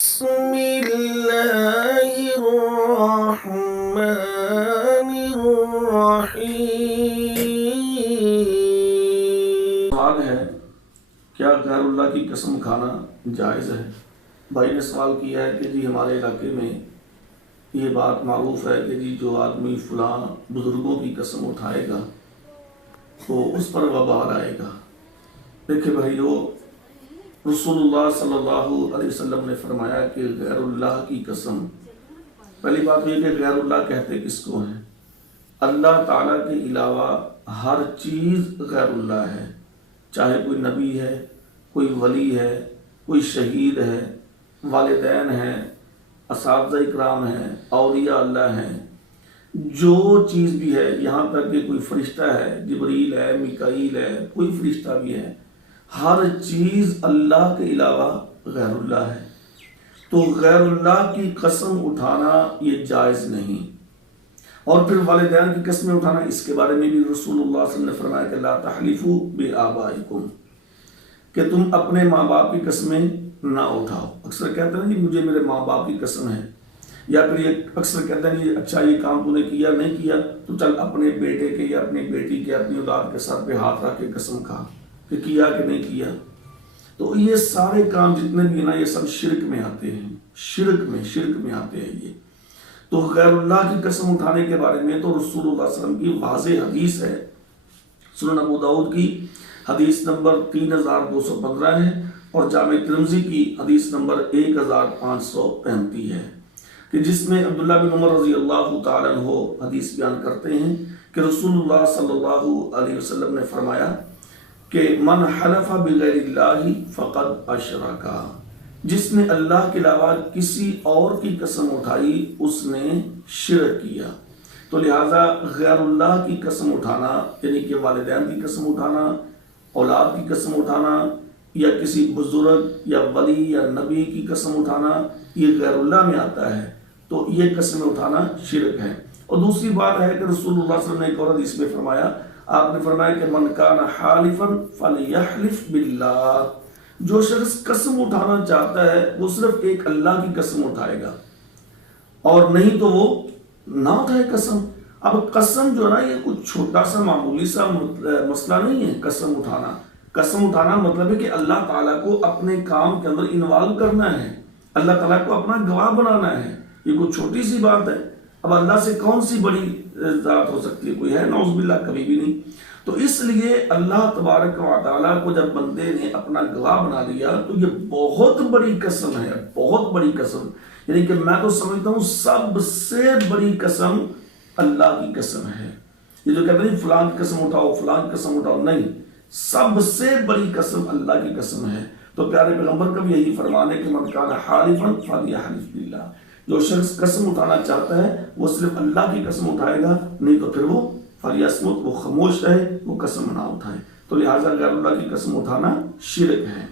بسم اللہ الرحمن الرحیم۔ سوال ہے، کیا غیر اللہ کی قسم کھانا جائز ہے؟ بھائی نے سوال کیا ہے کہ جی ہمارے علاقے میں یہ بات معروف ہے کہ جی جو آدمی فلاں بزرگوں کی قسم اٹھائے گا تو اس پر وبال آئے گا۔ دیکھیں بھائیو، رسول اللہ صلی اللہ علیہ وسلم نے فرمایا کہ غیر اللہ کی قسم، پہلی بات یہ کہ غیر اللہ کہتے کس کو ہیں؟ اللہ تعالیٰ کے علاوہ ہر چیز غیر اللہ ہے، چاہے کوئی نبی ہے، کوئی ولی ہے، کوئی شہید ہے، والدین ہیں، اساتذہ اکرام ہیں، اولیاء اللہ ہیں، جو چیز بھی ہے، یہاں تک کہ کوئی فرشتہ ہے، جبریل ہے، میکائیل ہے، کوئی فرشتہ بھی ہے، ہر چیز اللہ کے علاوہ غیر اللہ ہے۔ تو غیر اللہ کی قسم اٹھانا یہ جائز نہیں۔ اور پھر والدین کی قسمیں اٹھانا، اس کے بارے میں بھی رسول اللہ صلی اللہ علیہ وسلم نے فرمایا کہ لا تحلفوا بآبائکم، کہ تم اپنے ماں باپ کی قسمیں نہ اٹھاؤ۔ اکثر کہتے ہیں کہ مجھے میرے ماں باپ کی قسم ہے، یا پھر یہ اکثر کہتے ہیں کہ اچھا یہ کام تو نے کیا نہیں کیا تو چل اپنے بیٹے کے یا اپنی بیٹی کے، اپنی اولاد کے سر پہ ہاتھ رکھ کے قسم کھا کہ کیا کہ نہیں کیا۔ تو یہ سارے کام جتنے بھی ہیں نا، یہ سب شرک میں آتے ہیں، شرک میں آتے ہیں یہ۔ تو غیر اللہ کی قسم اٹھانے کے بارے میں تو رسول اللہ صلی اللہ علیہ وسلم کی واضح حدیث ہے، سنن ابو داؤد کی حدیث نمبر 3215 ہے، اور جامع ترمذی کی حدیث نمبر 1535 ہے، کہ جس میں عبداللہ بن عمر رضی اللہ تعالیٰ عنہ حدیث بیان کرتے ہیں کہ رسول اللہ صلی اللہ علیہ وسلم نے فرمایا کہ من حلف بغیر اللہ فقد اشرکا، جس نے اللہ کے علاوہ کسی اور کی قسم اٹھائی اس نے شرک کیا۔ تو لہٰذا غیر اللہ کی قسم اٹھانا، یعنی کہ والدین کی قسم اٹھانا، اولاد کی قسم اٹھانا، یا کسی بزرگ یا ولی یا نبی کی قسم اٹھانا، یہ غیر اللہ میں آتا ہے، تو یہ قسم اٹھانا شرک ہے۔ اور دوسری بات ہے کہ رسول اللہ صلی اللہ علیہ وسلم نے ایک اور حدیث میں فرمایا، آپ نے فرمایا کہ من کان حالفا فلیحلف باللہ، جو شخص قسم اٹھانا چاہتا ہے وہ صرف ایک اللہ کی قسم اٹھائے گا، اور نہیں تو وہ نہ اٹھائے قسم۔ اب قسم جو ہے نا، یہ کچھ چھوٹا سا معمولی سا مسئلہ نہیں ہے۔ قسم اٹھانا مطلب ہے کہ اللہ تعالیٰ کو اپنے کام کے اندر انوالو کرنا ہے، اللہ تعالیٰ کو اپنا گواہ بنانا ہے۔ یہ کوئی چھوٹی سی بات ہے؟ اب اللہ سے کون سی بڑی ذات ہو سکتی ہے؟ کوئی ہے؟ نعوذ باللہ، کبھی بھی نہیں۔ تو اس لیے اللہ تبارک و تعالیٰ کو جب بندے نے اپنا گواہ بنا لیا تو یہ بہت بڑی قسم ہے، بہت بڑی قسم، یعنی کہ میں تو سمجھتا ہوں سب سے بڑی قسم اللہ کی قسم ہے۔ یہ جو کہتے ہیں فلاں کی قسم اٹھاؤ، فلاں کی قسم اٹھاؤ، نہیں، سب سے بڑی قسم اللہ کی قسم ہے۔ تو پیارے پیغمبر کا بھی یہی فرمان ہے کہ من کان حالفا فلیحلف باللہ، جو شخص قسم اٹھانا چاہتا ہے وہ صرف اللہ کی قسم اٹھائے گا، نہیں تو پھر وہ فلیصمت، وہ خاموش رہے، وہ قسم نہ اٹھائے۔ تو لہٰذا غیر اللہ کی قسم اٹھانا شرک ہے۔